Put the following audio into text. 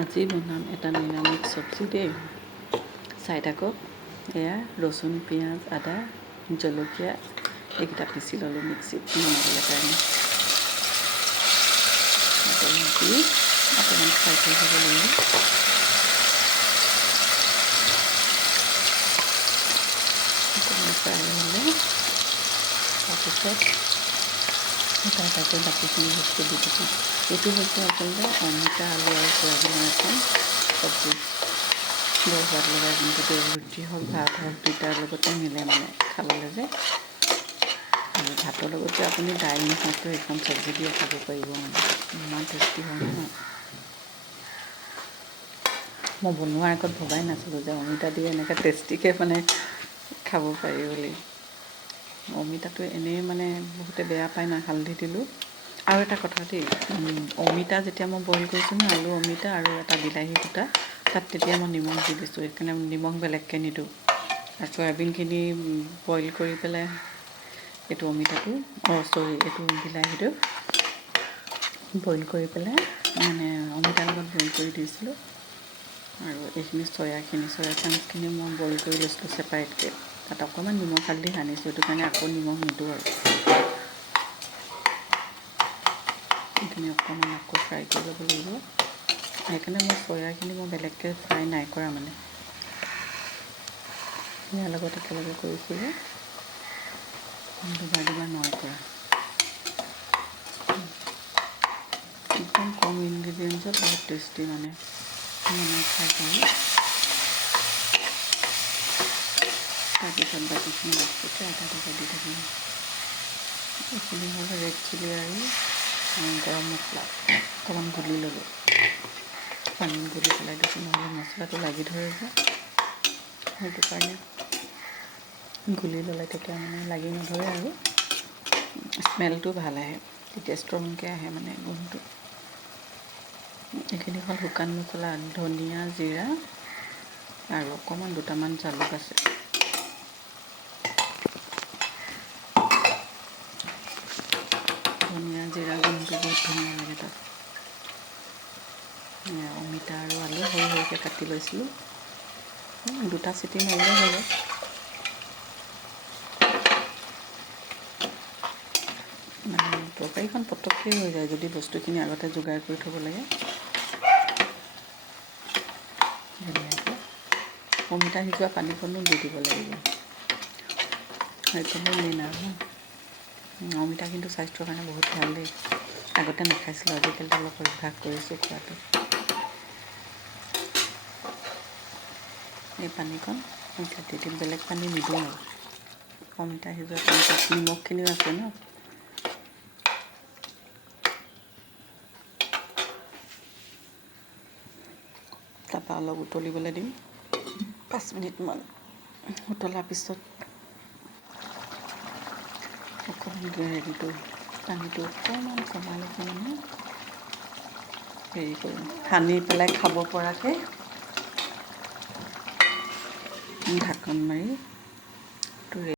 আজি বনাম এটা নিৰামিষ চব্জি দেই। চাই থাকক। এয়া ৰচুন, পিঁয়াজ, আদা, জলকীয়া এইকেইটা পিচি ল'লোঁ মিক্সিত বনাবলৈ কাৰণে। দি অকণমান ফ্ৰাই কৰি ল'ব লাগিব। অকণমান ফ্ৰাই হ'লে তাৰপিছত এটা এটাকৈ বাকীখিনি বস্তু দি দিছোঁ। এইটো হৈছে আচলতে অমিতা, আলু আৰু চয়াবিনৰ এখন চব্জি। বৰ সোৱাদ লগা, কিন্তু ৰুটি হওক ভাত হওক দুইটাৰ লগতে মিলে মানে খাবলৈ যে। আৰু ভাতৰ লগত যে আপুনি দাইল নোখোৱাকৈ এখন চব্জি দিয়ে খাব পাৰিব মানে, ইমান টেষ্টি হয় নহয়। মই বনোৱাৰ আগত ভবাই নাছিলোঁ যে অমিতা দি এনেকৈ টেষ্টিকৈ মানে খাব পাৰি বুলি। অমিতাটো এনেই মানে বহুতে বেয়া পায় না, হালধি দিলোঁ। আৰু এটা কথা দেই, অমিতা যেতিয়া মই বইল কৰিছোঁ ন, আলু, অমিতা আৰু এটা বিলাহী গোটা, তাত তেতিয়া মই নিমখ দি দিছোঁ। সেইকাৰণে নিমখ বেলেগকৈ নিদিওঁ। আৰু চয়াবিনখিনি বইল কৰি পেলাই এইটো অমিতাটো এইটো বিলাহীটো বইল কৰি পেলাই মানে অমিতাৰ লগত বইল কৰি দিছিলোঁ। আৰু এইখিনি চয়া চাংখিনি মই বইল কৰি লৈছিলোঁ ছেপাৰেটকৈ। তাত অকণমান নিমখ হালধি সানিছোঁ, সেইটো কাৰণে আকৌ নিমখ নিদিওঁ আৰু। এইখিনি অকণমান আকৌ ফ্ৰাই কৰি ল'ব লাগিব। সেইকাৰণে চয়াখিনি মই বেলেগকৈ ফ্ৰাই নাই কৰা মানে, ইয়াৰ লগত একেলগে কৰিছোঁ যে দুবাৰ নাই কৰা। একদম কম ইনগ্ৰিডিয়েণ্টছত বহুত টেষ্টি মানে খাই পাৰি। তাৰপিছত বাকীখিনি বস্তুটো এটা দি থাকিম। এইখিনি হ'ল ৰেড চিলি আৰু গৰম মছলা অকণমান গুলি ল'লোঁ। পানীত গুলি পেলাই দিছোঁ, নহ'লে মছলাটো লাগি ধৰে যে, সেইটো কাৰণে গুলি ল'লে তেতিয়া মানে লাগি নধৰে আৰু স্মেলটো ভাল আহে, তেতিয়া ষ্ট্ৰংকৈ আহে মানে গোন্ধটো। এইখিনি হ'ল শুকান মছলা, ধনিয়া, জিৰা আৰু অকণমান দুটামান জালুক আছে। ধনিয়া জিৰা গোন্ধটো বহুত ধুনীয়া লাগে তাত। অমিতা আৰু আলু সৰু সৰুকৈ কাটি লৈছিলোঁ, 2টা চিটি মাৰিলে হ'ব। মানে তৰকাৰীখন পটককৈ হৈ যায় যদি বস্তুখিনি আগতে যোগাৰ কৰি থ'ব লাগে। ধুনীয়াকৈ অমিতা সিজোৱা পানীকণো দি দিব লাগিব, সেইকণো মেইন আৰু। অমিতা কিন্তু স্বাস্থ্যৰ কাৰণে বহুত ভাল দেই। আগতে নাখাইছিলোঁ, আজিকালি অলপ অভ্যাস কৰিছোঁ খোৱাটো। এই পানীকণ দি দিম, বেলেগ পানী নিদিওঁ আৰু। অমিতা সিজোৱা পানীত নিমখখিনিও আছে ন। তাৰপৰা অলপ উতলিবলৈ দিম, 5 মিনিটমান। উতলাৰ পিছত অকণমান পানীটো অকণমান কমালৈকে মানে কৰিম, সানি পেলাই খাব পৰাকৈ ঢাকন মাৰি